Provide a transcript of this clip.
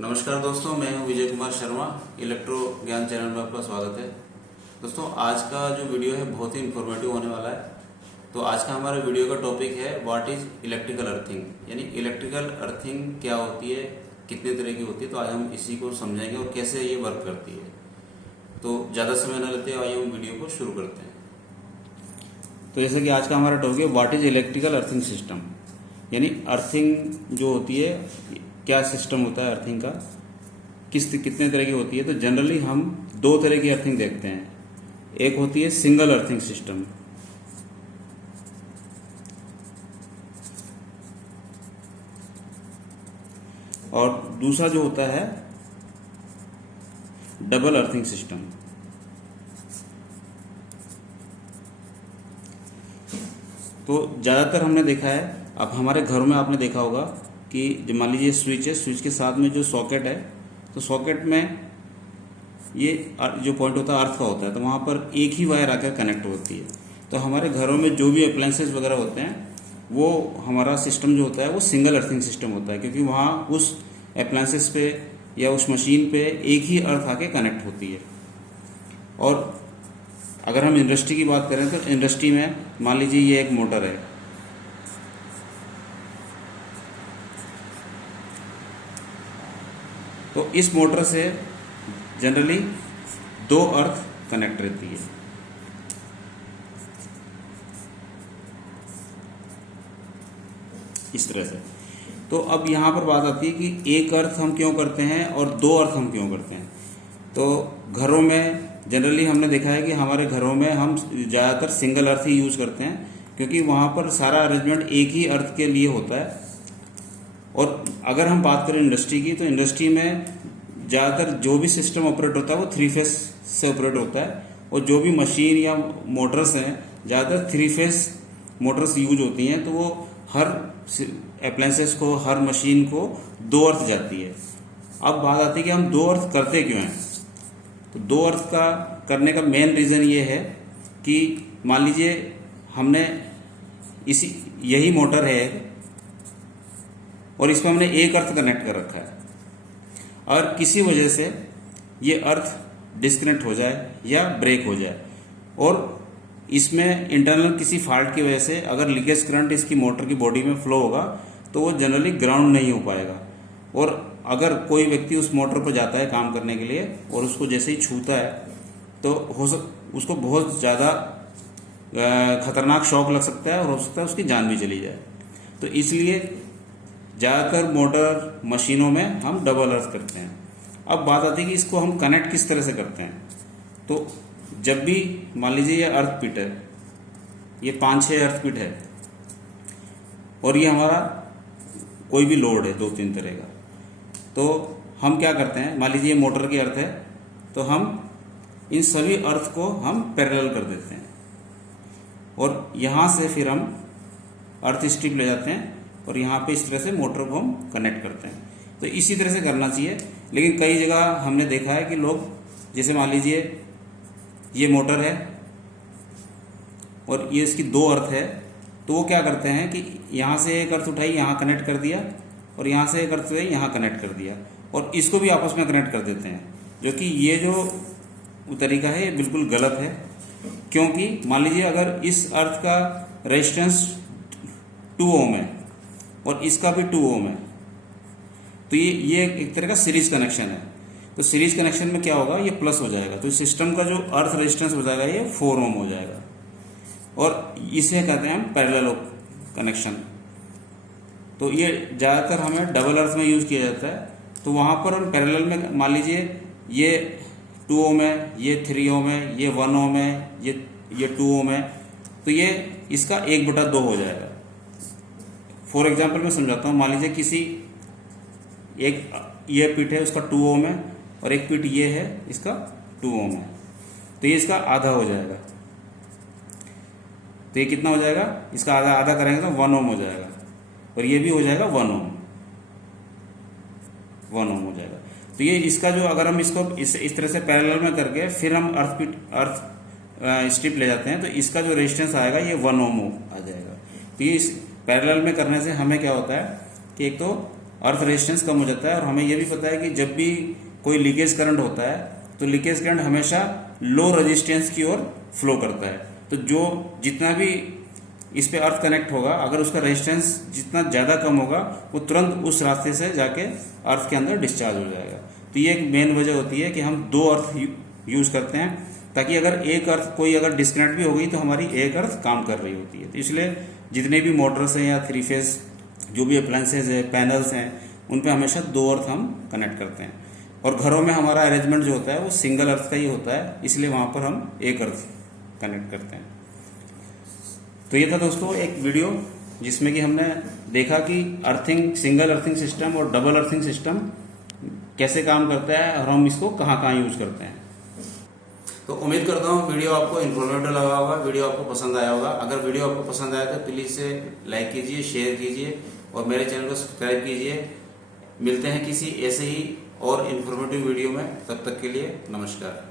नमस्कार दोस्तों, मैं हूं विजय कुमार शर्मा। इलेक्ट्रो ज्ञान चैनल में आपका स्वागत है। दोस्तों, आज का जो वीडियो है बहुत ही इन्फॉर्मेटिव होने वाला है। तो आज का हमारे वीडियो का टॉपिक है व्हाट इज इलेक्ट्रिकल अर्थिंग, यानी इलेक्ट्रिकल अर्थिंग क्या होती है, कितने तरह की होती है। तो आज हम इसी को समझेंगे और कैसे ये वर्क करती है। तो ज़्यादा समय न लेते आइए हम वीडियो को शुरू करते हैं। तो जैसे कि आज का हमारा टॉपिक है what is electrical earthing system, यानी अर्थिंग जो होती है, क्या सिस्टम होता है अर्थिंग का, कितने तरह की होती है। तो जनरली हम दो तरह की अर्थिंग देखते हैं। एक होती है सिंगल अर्थिंग सिस्टम, और दूसरा जो होता है डबल अर्थिंग सिस्टम। तो ज़्यादातर हमने देखा है, अब हमारे घरों में आपने देखा होगा कि जो मान लीजिए स्विच है, स्विच के साथ में जो सॉकेट है, तो सॉकेट में ये जो पॉइंट होता है अर्थ का होता है, तो वहाँ पर एक ही वायर आकर कनेक्ट होती है। तो हमारे घरों में जो भी अप्लायंसेस वगैरह होते हैं, वो हमारा सिस्टम जो होता है वो सिंगल अर्थिंग सिस्टम होता है, क्योंकि वहाँ उस अप्लायंसेस पे या उस मशीन पे एक ही अर्थ आके कनेक्ट होती है। और अगर हम इंडस्ट्री की बात करें तो इंडस्ट्री में मान लीजिए ये एक मोटर है, तो इस मोटर से जनरली दो अर्थ कनेक्ट रहती है। इस तरह से। तो अब यहाँ पर बात आती है कि एक अर्थ हम क्यों करते हैं और दो अर्थ हम क्यों करते हैं। तो घरों में जनरली हमने देखा है कि हमारे घरों में हम ज़्यादातर सिंगल अर्थ ही यूज़ करते हैं, क्योंकि वहाँ पर सारा अरेंजमेंट एक ही अर्थ के लिए होता है। और अगर हम बात करें इंडस्ट्री की, तो इंडस्ट्री में ज़्यादातर जो भी सिस्टम ऑपरेट होता है वो 3 फेस से ऑपरेट होता है, और जो भी मशीन या मोटर्स हैं ज़्यादातर 3 फेस मोटर्स यूज होती हैं। तो वो हर अप्लायंसेस को, हर मशीन को दो अर्थ जाती है। अब बात आती है कि हम दो अर्थ करते क्यों हैं। तो दो अर्थ का करने का मेन रीज़न ये है कि मान लीजिए हमने यही मोटर है और इसमें हमने एक अर्थ कनेक्ट कर रखा है, और किसी वजह से ये अर्थ डिस्कनेक्ट हो जाए या ब्रेक हो जाए, और इसमें इंटरनल किसी फॉल्ट की वजह से अगर लीकेज करंट इसकी मोटर की बॉडी में फ्लो होगा तो वो जनरली ग्राउंड नहीं हो पाएगा। और अगर कोई व्यक्ति उस मोटर पर जाता है काम करने के लिए और उसको जैसे ही छूता है तो उसको बहुत ज़्यादा खतरनाक शॉक लग सकता है, और हो सकता है उसकी जान भी चली जाए। तो इसलिए ज़्यादातर मोटर मशीनों में हम डबल अर्थ करते हैं। अब बात आती है कि इसको हम कनेक्ट किस तरह से करते हैं। तो जब भी मान लीजिए ये अर्थ पिट है, ये 5-6 अर्थ पिट है, और ये हमारा कोई भी लोड है 2-3 तरह का, तो हम क्या करते हैं, मान लीजिए मोटर की अर्थ है, तो हम इन सभी अर्थ को हम पैरेलल कर देते हैं, और यहाँ से फिर हम अर्थ स्ट्रिप ले जाते हैं और यहाँ पे इस तरह से मोटर को हम कनेक्ट करते हैं। तो इसी तरह से करना चाहिए। लेकिन कई जगह हमने देखा है कि लोग, जैसे मान लीजिए ये मोटर है और ये इसकी दो अर्थ है, तो वो क्या करते हैं कि यहाँ से एक अर्थ उठाई, यहाँ कनेक्ट कर दिया, और यहाँ से एक अर्थ उठाई, यहाँ कनेक्ट कर दिया, और इसको भी आपस में कनेक्ट कर देते हैं। जो कि ये जो तरीका है ये बिल्कुल गलत है, क्योंकि मान लीजिए अगर इस अर्थ का रेजिस्टेंस 2 ओम है और इसका भी 2 ओम है, तो ये एक तरह का सीरीज कनेक्शन है। तो सीरीज कनेक्शन में क्या होगा, ये प्लस हो जाएगा, तो सिस्टम का जो अर्थ रेजिस्टेंस हो जाएगा ये 4 ओम हो जाएगा, और इसे कहते हैं हम पैरेलल कनेक्शन। तो ये ज़्यादातर हमें डबल अर्थ में यूज़ किया जाता है। तो वहाँ पर हम पैरेलल में मान लीजिए ये 2 ओम है, ये 3 ओम है, ये 1 ओम है, ये 2 ओम है, तो ये इसका 1/2 हो जाएगा। फॉर एग्जाम्पल मैं समझाता हूँ। मान लीजिए किसी एक ये पिट है, उसका 2 ओम है, और एक पिट ये है, इसका 2 ओम है, तो ये इसका आधा हो जाएगा। तो ये कितना हो जाएगा, इसका आधा आधा करेंगे तो 1 ओम हो जाएगा, और ये भी हो जाएगा 1 ओम हो जाएगा। तो ये इसका जो, अगर हम इसको इस तरह से पैरेलल में करके फिर हम अर्थ स्ट्रिप ले जाते हैं, तो इसका जो रेजिस्टेंस आएगा ये 1 ओम आ जाएगा। तो ये इस पैरेलल में करने से हमें क्या होता है कि एक तो अर्थ रेजिस्टेंस कम हो जाता है। और हमें यह भी पता है कि जब भी कोई लीकेज करंट होता है तो लीकेज करंट हमेशा लो रेजिस्टेंस की ओर फ्लो करता है। तो जो जितना भी इस पे अर्थ कनेक्ट होगा, अगर उसका रेजिस्टेंस जितना ज़्यादा कम होगा वो तुरंत उस रास्ते से जाके अर्थ के अंदर डिस्चार्ज हो जाएगा। तो ये एक मेन वजह होती है कि हम दो अर्थ यूज़ करते हैं, ताकि अगर एक अर्थ कोई अगर डिस्कनेक्ट भी हो गई तो हमारी एक अर्थ काम कर रही होती है। तो इसलिए जितने भी मोटर्स हैं या 3 फेज जो भी अप्लायंसेज है, पैनल्स हैं, उन पे हमेशा दो अर्थ हम कनेक्ट करते हैं। और घरों में हमारा अरेंजमेंट जो होता है वो सिंगल अर्थ का ही होता है, इसलिए वहाँ पर हम एक अर्थ कनेक्ट करते हैं। तो ये था दोस्तों एक वीडियो जिसमें कि हमने देखा कि अर्थिंग, सिंगल अर्थिंग सिस्टम और डबल अर्थिंग सिस्टम कैसे काम करता है और हम इसको कहाँ कहाँ यूज करते हैं। तो उम्मीद करता हूँ वीडियो आपको इन्फॉर्मेटिव लगा होगा, वीडियो आपको पसंद आया होगा। अगर वीडियो आपको पसंद आया तो प्लीज़ इसे लाइक कीजिए, शेयर कीजिए और मेरे चैनल को सब्सक्राइब कीजिए। मिलते हैं किसी ऐसे ही और इन्फॉर्मेटिव वीडियो में, तब तक के लिए नमस्कार।